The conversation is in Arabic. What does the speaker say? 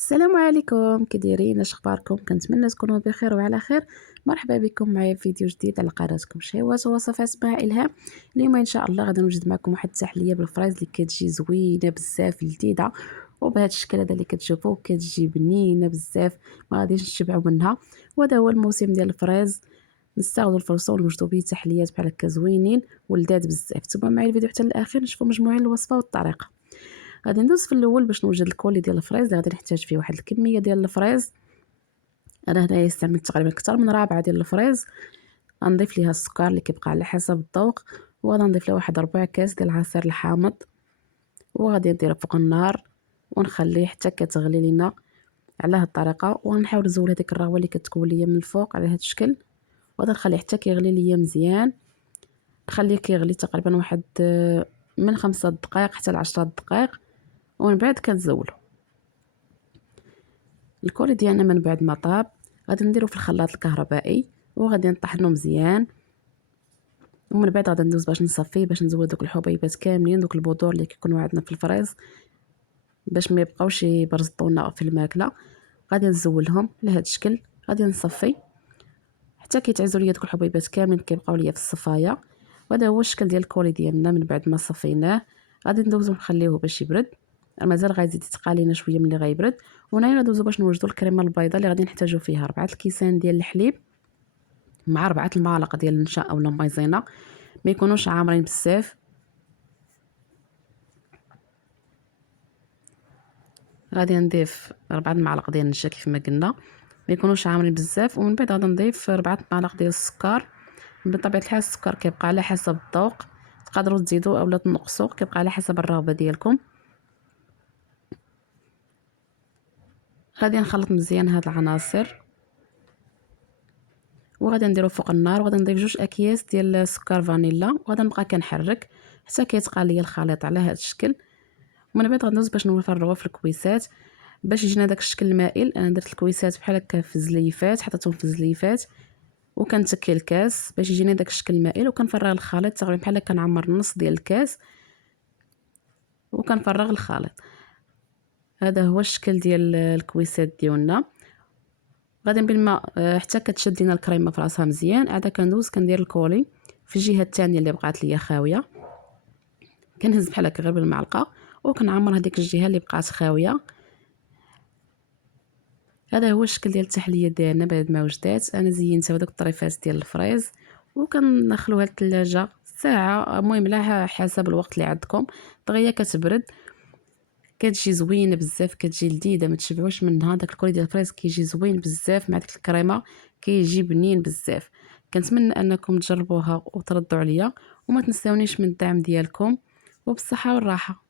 السلام عليكم، كي دايرين؟ اش اخباركم؟ كنتمنى تكونوا بخير وعلى خير. مرحبا بكم معايا في فيديو جديد على قناتكم شهوات ووصفات مع الهام. اليوم ان شاء الله غادي نوجد معكم واحد التحليه بالفرايز اللي كتجي زوينه بزاف لذيذه، وبهذا الشكل هذا اللي كتشوفوا كتجي بنينه بزاف، ما غاديش نشبعوا منها. وهذا هو الموسم ديال الفرايز، نستغلوا الفرصه ونوجدوا به تحليات بحال هكا زوينين ولذاذ بزاف. تبعوا معايا الفيديو حتى للاخير نشوفوا مجموعين الوصفه والطريقه. غادي ندوز في الاول باش نوجد الكولي ديال الفريز اللي غادي نحتاج فيه واحد الكميه ديال الفريز. انا هنايا استعملت تقريبا اكثر من رابعه ديال الفريز. غنضيف ليها السكر اللي كيبقى على حسب الذوق، وغادي نضيف لها واحد 4 كاس ديال العصير الحامض، وغادي نديرها فوق النار ونخليه حتى كتغلي لينا على هاد الطريقه. ونحاول نزول هذيك الرغوه اللي كتكون ليا من الفوق على هاد الشكل، وغادي نخليه حتى كيغلي ليا مزيان. نخليه كيغلي تقريبا واحد من 5 دقائق حتى ل10 دقائق، ومن بعد كنزولو. الكولي ديالنا من بعد ما طاب غادي نديرو في الخلاط الكهربائي وغادي نطحنو مزيان، ومن بعد غادي ندوز باش نصفيه، باش نزول دوك الحبيبات كاملين، دوك البذور اللي كيكونوا عندنا في الفريز باش ما يبقاوش يبرزطونا في الماكله. غادي نزولهم لهذا الشكل، غادي نصفي حتى كيتعزوا ليا دوك الحبيبات كاملين كيبقاو ليا في الصفايه. وهذا هو الشكل ديال الكولي ديالنا من بعد ما صفيناه. غادي ندوزو نخليوه باش يبرد، مازال غيزيد يتقى لينا شويه ملي غيبرد. وهنايا ندوزو باش نوجدو الكريمه البيضاء اللي غادي نحتاجو فيها 4 الكيسان ديال الحليب مع 4 المعالق ديال النشا اولا مايزينا، ما يكونوش عامرين بزاف. غادي نضيف 4 المعالق ديال النشا كيف ما قلنا، ما يكونوش عامرين بزاف. ومن بعد غادي نضيف 4 المعالق ديال السكر. بطبيعه الحال السكر كيبقى على حسب الذوق، تقدروا تزيدوا اولا تنقصوا، كيبقى على حسب الرغبه ديالكم. غادي نخلط مزيان هاد العناصر وغادي نديرو فوق النار، وغادي نضيف 2 اكياس ديال سكر فانيلا، وغادي نبقى كنحرك حتى كيتقى ليا الخليط على هاد الشكل. ومن بعد غندوز باش نفرغوه في الكويسات باش يجينا داك الشكل المائل. انا درت الكويسات بحال هكا في زليفات، حطيتهم في زليفات وكنتكي الكاس باش يجيني داك الشكل المائل، وكنفرغ الخليط تقريبا بحال هكا، كنعمر نص ديال الكاس وكنفرغ الخليط. هذا هو الشكل ديال الكويسات ديالنا. غادي بالماء حتى كتشد لينا الكريمه في راسها مزيان. عاد كندوز كندير الكولي في الجهه الثانيه اللي بقات ليا خاويه، كنهز بحال هكا غير بالمعلقه وكنعمر هذيك الجهه اللي بقات خاويه. هذا هو الشكل ديال التحليه ديالنا بعد ما وجدات. انا زينتها بدوك الطريفات ديال الفريز وكندخلوها للثلاجه ساعه، المهم على حسب الوقت اللي عندكم. دغيا كتبرد كتجي زوينه بزاف، كتجي لذيذه ما تشبعوش منها. داك الكولي ديال الفريز كيجي زوين بزاف مع ديك الكريمه، كيجي بنين بزاف. كنتمنى انكم تجربوها وتردوا عليا، وما تنساونيش من الدعم ديالكم، وبالصحه والراحه.